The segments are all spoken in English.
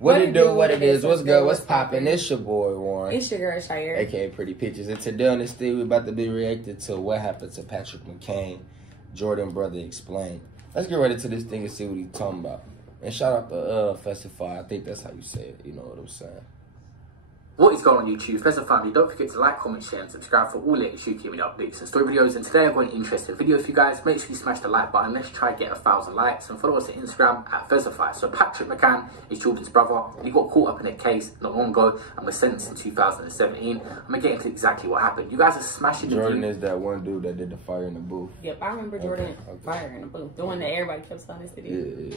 What it do, what it is, what's good, what's poppin'? It's your boy, Warren. It's your girl, Shiaira. AKA Pretty Pictures. And today on this thing, we about to be reacting to what happened to Patrick McCann, Jordan Brother Explained. Let's get ready to this thing and see what he's talking about. And shout out to Festify. I think that's how you say it. You know what I'm saying? What is going on YouTube? Festify family, don't forget to like, comment, share and subscribe for all latest YouTube updates and story videos. And today I've got an interesting video for you guys. Make sure you smash the like button. Let's try to get 1,000 likes and follow us on Instagram at Festify. So Patrick McCann is Jordan's brother and he got caught up in a case not long ago and was sentenced in 2017. I'm going to get into exactly what happened. You guys are smashing the Jordan is that one dude that did the fire in the booth. Yep, I remember Jordan fire in the booth. The one that everybody kept on his video. Yeah.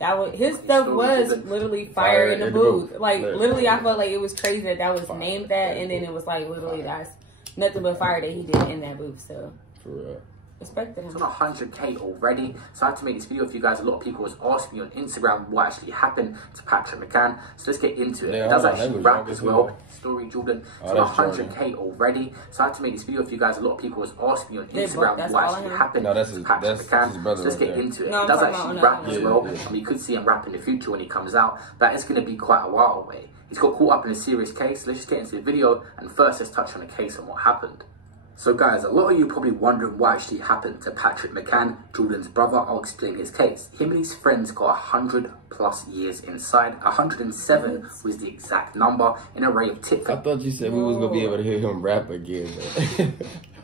That was, his stuff was literally fire in the booth. Like, literally, I felt like it was crazy that was named that, and then it was like, literally, that's nothing but fire that he did in that booth, so. For real. Respected him. It's on 100k already, so I had to make this video for you guys. A lot of people was asking me on Instagram what actually happened to Patrick McCann, so let's get into it. It does actually rap as well. Story Jordan. It's on 100k already, so I had to make this video for you guys. A lot of people was asking me on Instagram what actually happened to Patrick McCann, so let's get into it. It does actually rap as well, and we could see him rap in the future when he comes out. That is going to be quite a while away. He's got caught up in a serious case. Let's just get into the video, and first let's touch on the case and what happened. So guys, a lot of you are probably wondering what actually happened to Patrick McCann, Jordan's brother. I'll explain his case. Him and his friends got 100+ years inside. 107 was the exact number in an array of tit. I thought you said we was going to be able to hear him rap again.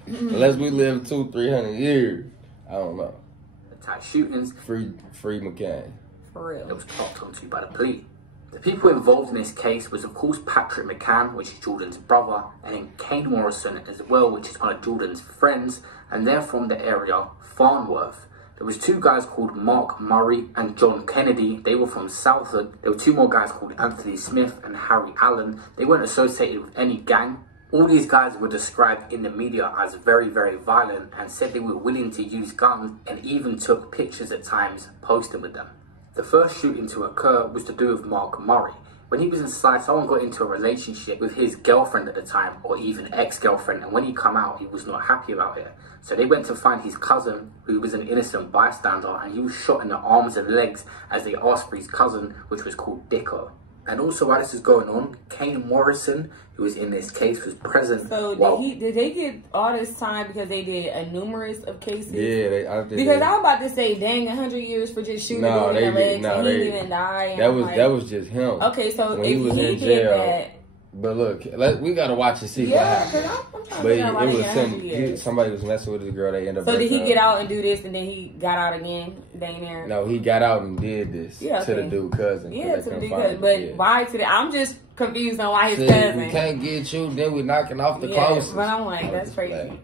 Unless we live 200-300 years. I don't know. Attack shootings. Free McCann. For real. It was clocked onto by the police. The people involved in this case was of course Patrick McCann, which is Jordan's brother, and then Kane Morrison as well, which is one of Jordan's friends, and they're from the area Farnworth. There was two guys called Mark Murray and John Kennedy. They were from Southwood. There were two more guys called Anthony Smith and Harry Allen. They weren't associated with any gang. All these guys were described in the media as very, very violent and said they were willing to use guns and even took pictures at times posting with them. The first shooting to occur was to do with Mark Murray. When he was inside, someone got into a relationship with his girlfriend at the time, or even ex-girlfriend, and when he come out, he was not happy about it. So they went to find his cousin, who was an innocent bystander, and he was shot in the arms and legs as they asked for his cousin, which was called Dicko. And also while this is going on, Kane Morrison, who was in this case, was present. So did they get all this time because they did a numerous of cases? Yeah, I think because I was about to say, dang, 100 years for just shooting him in the legs and he didn't even die. That was just him. Okay, so when if he was in jail. But look, we gotta watch and see what happened. But it was somebody was messing with this girl. They ended up. So did he get out and do this, and then he got out again? Dang there. No, he got out and did this to the dude cousin. Yeah, to the dude cousin. But why to the? I'm just confused on why his cousin. We can't get you. Then we knocking off the closest. But I'm like, that's crazy.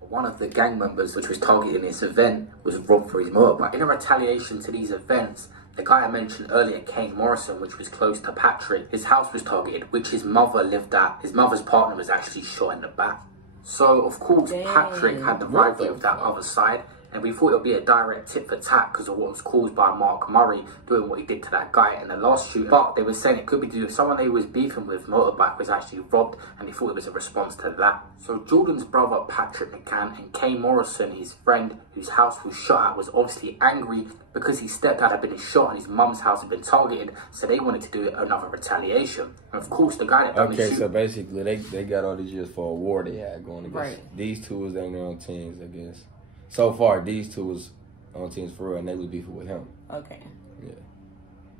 One of the gang members, which was targeted in this event, was robbed for his motorbike. In a retaliation to these events, the guy I mentioned earlier, Kane Morrison, which was close to Patrick, his house was targeted, which his mother lived at. His mother's partner was actually shot in the back. So, of course, Patrick had the rivalry of that other side, and we thought it would be a direct tit for tat because of what was caused by Mark Murray doing what he did to that guy in the last shooting. But they were saying it could be due to someone they was beefing with motorbike was actually robbed, and they thought it was a response to that. So Jordan's brother Patrick McCann and Kane Morrison, his friend whose house was shot at, was obviously angry because his stepdad had been shot and his mum's house had been targeted, so they wanted to do another retaliation. And of course the guy that done the shooting... so basically they got all these years for a war they had going against. These two was their own teams, I guess. So far, these two was on teams for real, and they was beefing with him. Okay. Yeah.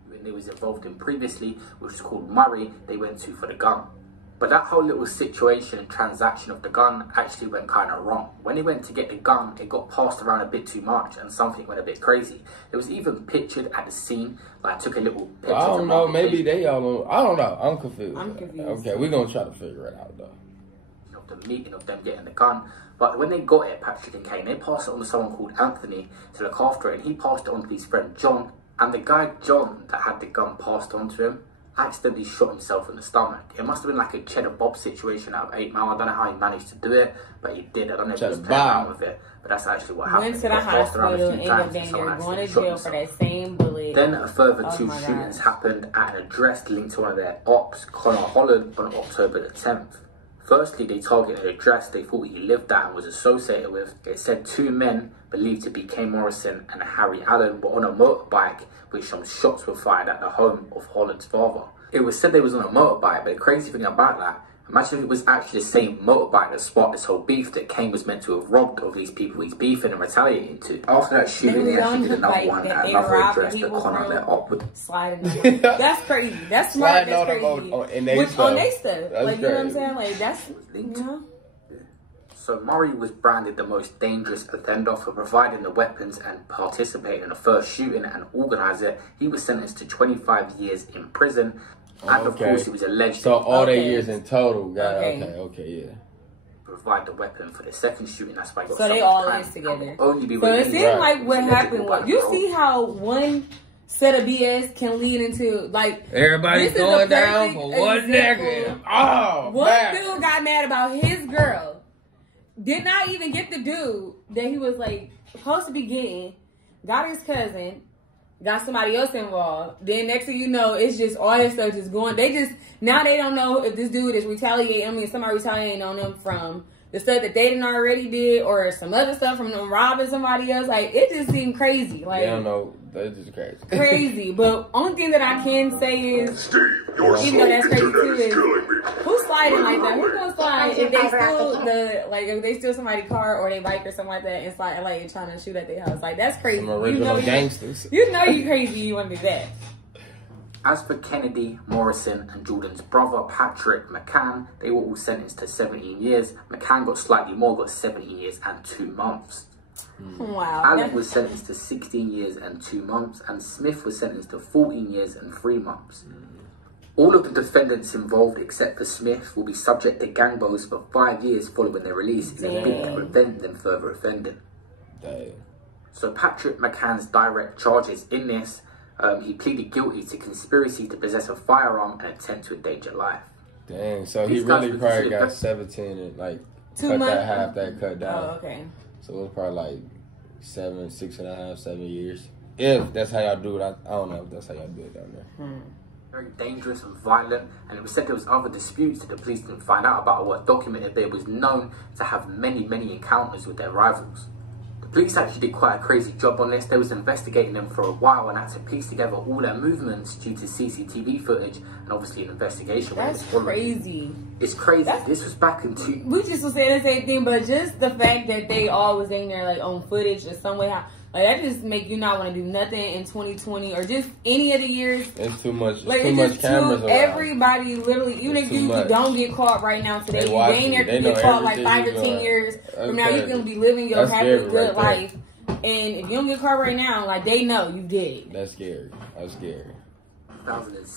When they was involved in previously, which was called Murray, they went to for the gun. But that whole little situation and transaction of the gun actually went kind of wrong. When they went to get the gun, it got passed around a bit too much, and something went a bit crazy. It was even pictured at the scene, like took a little picture. I don't know, maybe they all, I don't know, I'm confused. I'm confused. Okay, we're going to try to figure it out, though. The meeting of them getting the gun, but when they got it, Patrick and Kane, they passed it on to someone called Anthony to look after it, and he passed it on to his friend John, and the guy John that had the gun passed on to him accidentally shot himself in the stomach. It must have been like a Cheddar Bob situation out of 8 Mile. I don't know how he managed to do it, but he did. I don't know if he was playing around with it, but that's actually what happened. Went to the hospital and ended up being there, going to jail for that same bullet. Then a further 2 shootings happened at an address linked to one of their ops, Connor Holland, on October the 10th. Firstly, they targeted an address they thought he lived at and was associated with. It said 2 men, believed to be Kane Morrison and Harry Allen, were on a motorbike, which some shots were fired at the home of Holland's father. It was said they was on a motorbike, but the crazy thing about that, imagine if it was actually the same motorbike that sparked this whole beef that Kane was meant to have robbed of these people he's beefing and retaliating to. After that shooting, they actually did another one at another address that Connor met up with. Sliding. That's crazy. That's smart. That's crazy. On their stuff. Like, you know what I'm saying? Like, that's, you know? So Murray was branded the most dangerous offender for providing the weapons and participating in the first shooting and organising it. He was sentenced to 25 years in prison. And of course, he was alleged. So all their years in total, okay, yeah. Provide the weapon for the second shooting. That's why. So they all is together. So it seemed like what happened was, you see how one set of BS can lead into, like, everybody's going down for one nigga. Oh, one dude got mad about his girl. Did not even get the dude that he was like supposed to be getting. Got his cousin. Got somebody else involved. Then next thing you know, it's just all this stuff just going. Now they don't know if this dude is retaliating. I mean, somebody retaliating on them from the stuff that they didn't already did, or some other stuff from them robbing somebody else. Like, it just seemed crazy. Like, they don't know. That's just crazy. Crazy. But only thing that I can say is, Steve, even though that's crazy too, is who's sliding like that? Who's gonna slide if they steal somebody's car or they bike or something like that and slide like trying to shoot at their house? Like, that's crazy. Some original gangsters. You know you crazy. You want to do that. As for Kennedy, Morrison and Jordan's brother, Patrick McCann, they were all sentenced to 17 years. McCann got slightly more, got 17 years and 2 months. Wow. Allen was sentenced to 16 years and 2 months, and Smith was sentenced to 14 years and 3 months. All of the defendants involved, except for Smith, will be subject to gang bows for 5 years following their release in a bid to prevent them further offending. So Patrick McCann's direct charges in this, he pleaded guilty to conspiracy to possess a firearm and attempt to endanger life. Dang, so he really probably got 17 and like 2 months? cut down. Oh, okay. So it was probably like 6.5, 7 years. If that's how y'all do it, I don't know if that's how y'all do it down there. Very dangerous and violent, and it was said there was other disputes that the police didn't find out about, or what documented, but it was known to have many encounters with their rivals. The police actually did quite a crazy job on this. They was investigating them for a while and had to piece together all their movements due to CCTV footage and obviously an investigation. That's crazy. It's crazy. This was back in We just was saying the same thing, but just the fact that they all was in there like on footage or some way, like that just make you not want to do nothing in 2020 or just any of the years. It's too much. Like, too much cameras around. Everybody literally, even if you don't get caught right now today, you ain't there to get caught like 5 or 10 years from now. You can be living your happy, good life. And if you don't get caught right now, like, they know you did. That's scary. That's scary.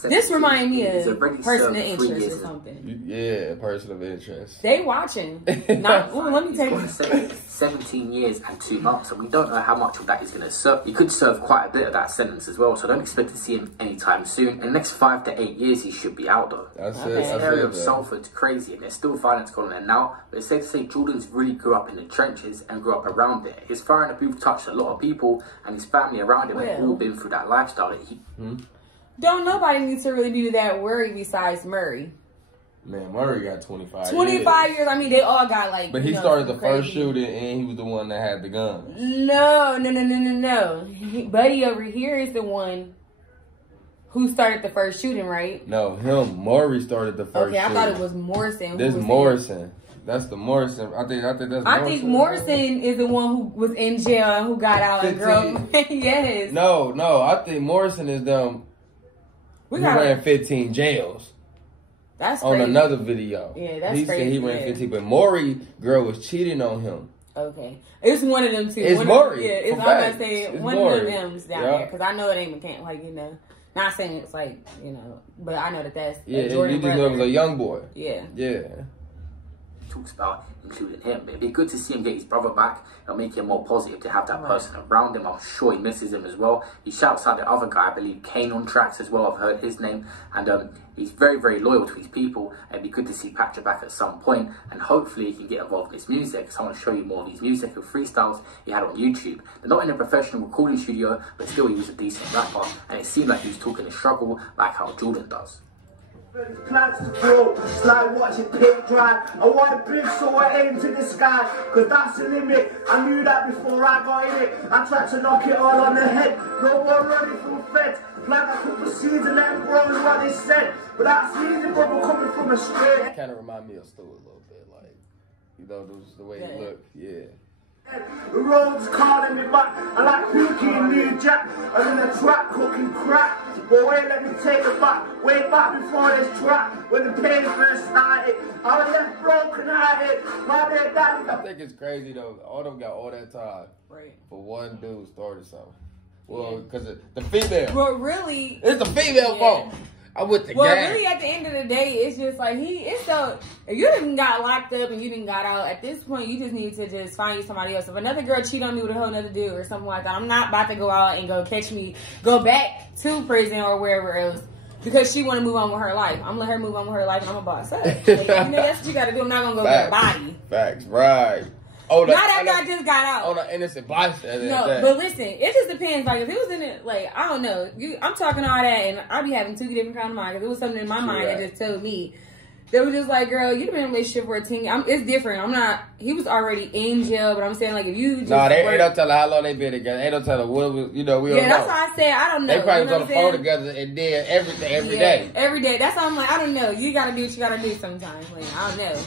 This reminds me of person of interest or something. Yeah, person of interest. They watching. Let me tell you. 17 years and 2 months, and we don't know how much of that is going to serve. He could serve quite a bit of that sentence as well, so I don't expect to see him anytime soon. In the next 5 to 8 years, he should be out though. That's The area of Salford's crazy, and there's still violence going on there now, but it's safe to say Jordan's really grew up in the trenches and grew up around it. His fire in the booth touched a lot of people, and his family around him have all been through that lifestyle that he... Don't nobody need to really be that worried besides Murray. Man, Murray got 25 years. I mean, they all got like... But he started the first shooting and he was the one that had the gun. No. Buddy over here is the one who started the first shooting, right? No, him. Murray started the first shooting. Okay, I thought it was Morrison. This Morrison. That's the Morrison. I think that's Morrison. I think Morrison is the one who was in jail and who got out and girl. Yes. No. I think Morrison is them. He ran 15 jails. That's crazy. On another video. Yeah, that's he crazy. He said he ran 15, but Maury girl was cheating on him. Okay, it's one of them too. It's Maury. Yeah, I'm gonna say one of them M's down there because I know it ain't McCann. Like, you know, not saying it's like, you know, but I know that's Jordan you just know it was a young boy. Yeah. Talks about including him. It'd be good to see him get his brother back. It'll make him more positive to have that person around him. I'm sure he misses him as well. He shouts out the other guy, I believe Kane on tracks as well. I've heard his name, and he's very loyal to his people. It'd be good to see Patrick back at some point, and hopefully he can get involved in his music, because I want to show you more of his music and freestyles he had on YouTube. They're not in a professional recording studio, but still he was a decent rapper, and it seemed like he was talking a struggle like how Jordan does. Plants to grow, it's like watching paint dry. I want a big so I aim to the sky, cause that's the limit. I knew that before I got in it. I tried to knock it all on the head. No one running from feds. Plant a couple seeds and let them grow is what they said. But that's easy, brother, coming from a straight. Kind of remind me of Stu a little bit, like, you know, the way he look, yeah. The road's calling me back. I like Pookie and New Jack. I'm in the trap cooking crack. But wait, let me take it back. Way back before this track, when the pain first started. I was left broken hearted. My dear daddy. I think it's crazy though. All them got all that time for one dude started something. Well, because the female. Well, really, it's the female fault. I'm with the well, gang. really, at the end of the day, it's just like it's so. If you didn't got locked up and you didn't got out, at this point, you just need to just find you somebody else. If another girl cheat on me with a whole nother dude or something like that, I'm not about to go out and go back to prison or wherever else because she want to move on with her life. I'm gonna let her move on with her life and I'm a boss up. Like, you know, that's what you got to do. I'm not gonna go get a body. Facts, right. Oh, not after I just got out. On the innocent bystander. No, but listen, it just depends. Like, if it was in it, like, I don't know. I'm talking all that, and I be having two different kind of minds. If it was something in my mind that just told me, they were just like, girl, you've been in a relationship for a 10 years. It's different. I'm not, he was already in jail, but I'm saying, like, if you just. No, they don't tell her how long they been together. They don't tell her what was, you know, we don't know. Yeah, that's why I said, I don't know. They probably was on the phone together and did everything every day. Every day. That's why I'm like, I don't know. You gotta do what you gotta do sometimes. Like, I don't know.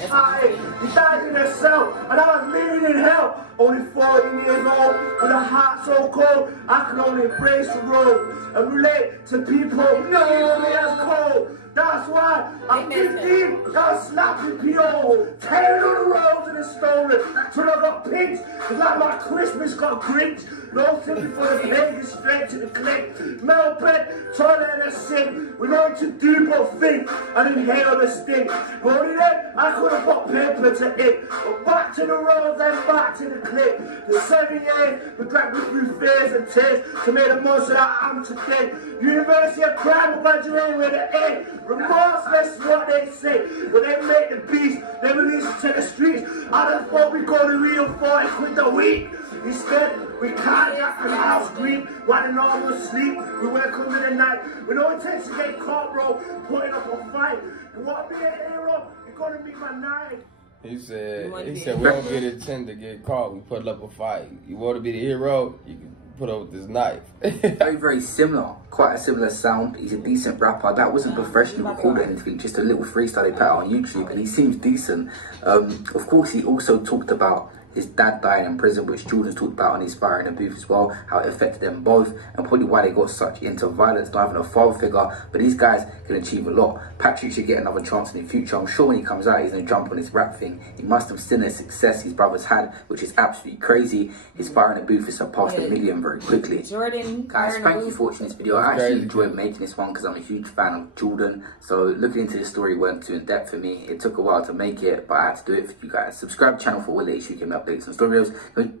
He died in a cell, and I was living in hell. Only 14 years old, with a heart so cold, I can only embrace the road and relate to people who know me as cold. That's why I'm 15, got slapping P.O. Tearing on the roads and it's stolen. Till I got pigs, it's like my Christmas got Grinch. No tipping for the pig, straight to the click. Metal bed, toilet and a sink. We know what to do but think and inhale the stink. But only then, I could have got paper to ink. But back to the roads and back to the clip. The 7 years, we dragged me through fears and tears to make the most of that I am today. University of Crime, I graduated with an A. Remorseless is what they say. When they make the beast, they release it to the streets. I just thought we go to real 40 quid a week. Instead, we cardiac and house green, while the normal sleep. We wake up in the night with no intention to get caught, bro. Putting up a fight. You want to be a hero? You're gonna be my knife. He said, we don't get intent to get caught. We put up a fight. You want to be the hero? You can put up with this knife. Very, very similar. Quite a similar sound. He's a decent rapper. That wasn't professionally recorded or anything, just a little freestyle they put out on YouTube, and he seems decent. Of course, he also talked about his dad dying in prison, which Jordan's talked about on his Fire in the Booth as well, how it affected them both, and probably why they got such into violence, not having a father figure. But these guys can achieve a lot. Patrick should get another chance in the future. I'm sure when he comes out, he's going to jump on this rap thing. He must have seen the success his brothers had, which is absolutely crazy. His Fire in the Booth has surpassed 1 million very quickly. Jordan, guys, thank you for watching this video. I actually enjoyed making this one because I'm a huge fan of Jordan. So looking into this story weren't too in depth for me. It took a while to make it, but I had to do it for you guys. Subscribe to the channel for all the latest weekend updates and story videos.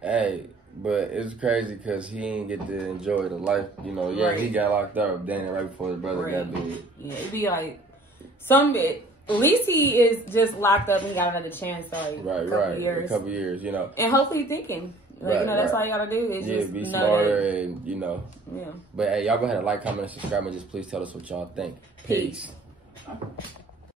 Hey, but it's crazy because he didn't get to enjoy the life. You know, he got locked up then right before his brother got big. Yeah, it'd be like at least he is just locked up and got another chance, like a couple years, you know. And hopefully thinking. Like, you know, that's all you gotta do is just be smarter and, you know. Yeah. But hey, y'all go ahead and like, comment, and subscribe, and just please tell us what y'all think. Peace.